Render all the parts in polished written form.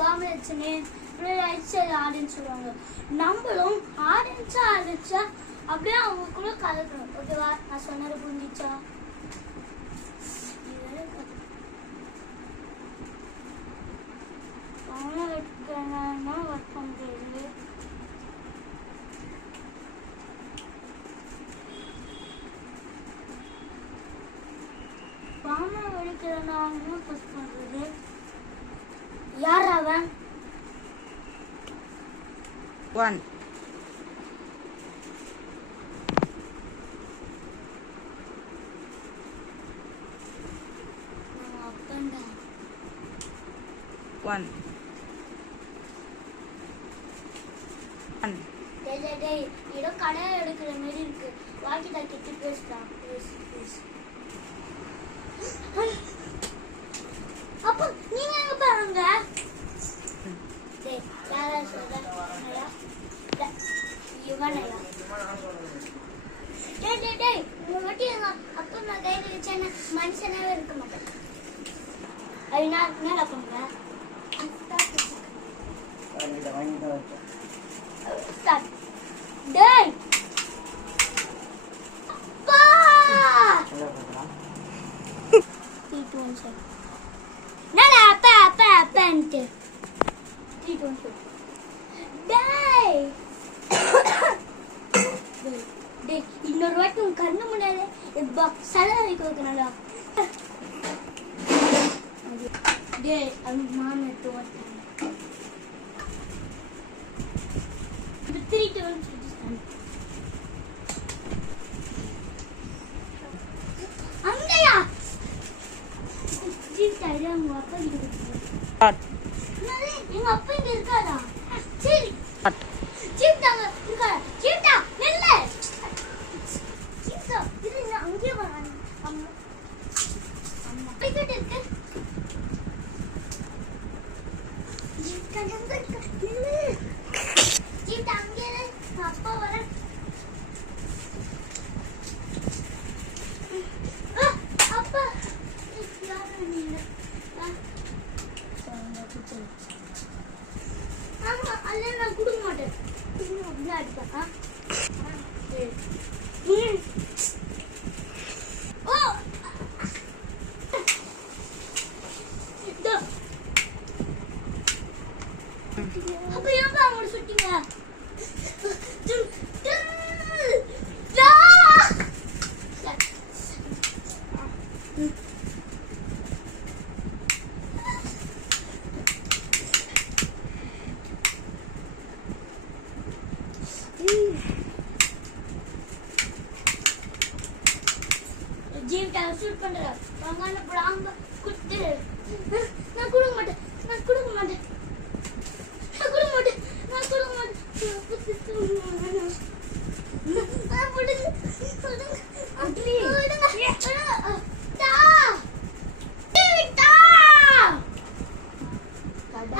பாம்பு வச்சுனே ஆடியன்ஸ் சொல்லுவாங்க. நம்மளும் ஆடியன்ஸா ஆடிச்சா அப்படியே அவங்க கூட கலக்கணும். ஓகேவா? நான் சொன்னது புரிஞ்சிச்சா? ஒர்க் பண்ணுறது பாம்பை வெடிக்கிறனாலும் புஷ் பண்ணுறது. யார் அவன்? 1 1 ஏதோ கடை எடுக்கிற மாதிரி இருக்கு. வாக்கி டாக்கி பேசுறான். அப்ப நீங்க எங்க பாருங்க. மனுஷனாவே இருக்க மாட்டேன். என்ன பண்ணுங்க? டேய் அப்பா நான் அப்பா அப்பா அப்பன்ட்டு டேய் டேய் இன்னொரு வாட்டி உன் கண்ணு முன்னாடி சலை வைக்கிறதுனால டேய் அது மாமா தோட்டம் திருட்டு வந்து அங்கயா ஜீவிதா உங்க அப்பா எங்க அப்பா இங்க இருக்காரா? சரி ஜீவிதா இருக்காரா? ஜீவிதா நெல்ல ஜீவிதா இது அங்கே வராங்க. அம்மா அம்மா டிக்கெட் இருக்கு. ஜீவிதா எங்க இருக்கா? நெல்ல ஜீவிதா அங்கே அப்பா வர. அப்பா யாரு நீங்க? ஆமா அல்ல நான் கொடுக்க மாட்டேன். அப்படியே அடிப்பா. ஓ அப்ப ஏன் அவங்க சுட்டீங்க? ஜீவிதா ஷூட் பண்ற வாங்க பாம்பு குத்து. நான் கொடுக்க மாட்டேன். நான் கொடுக்க மாட்டேன். நான் கொடுக்க மாட்டேன். நான் கொடுக்க மாட்டேன். நான் புடிங்க புடிங்க அட்லி புடிங்க டா ஜீவிதா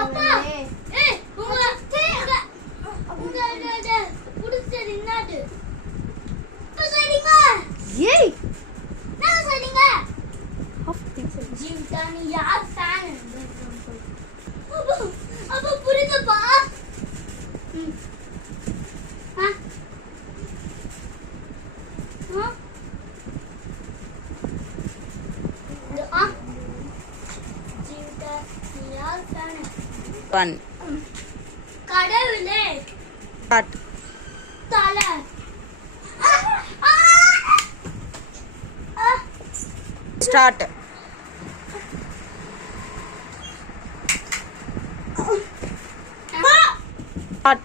அப்பா ஏய் உங்க புடிச்சது என்னது? சரிங்க ஏய் நான் சரிங்க ஜீவிதா நீ யார் ஃபேன்? அப்ப புரியுதுப்பா. ஜீவிதா நீ யார் ஃபேன்? 1 கடவுளே ஸ்டார்ட் தலை ஸ்டார்ட் ஸ்டார்ட்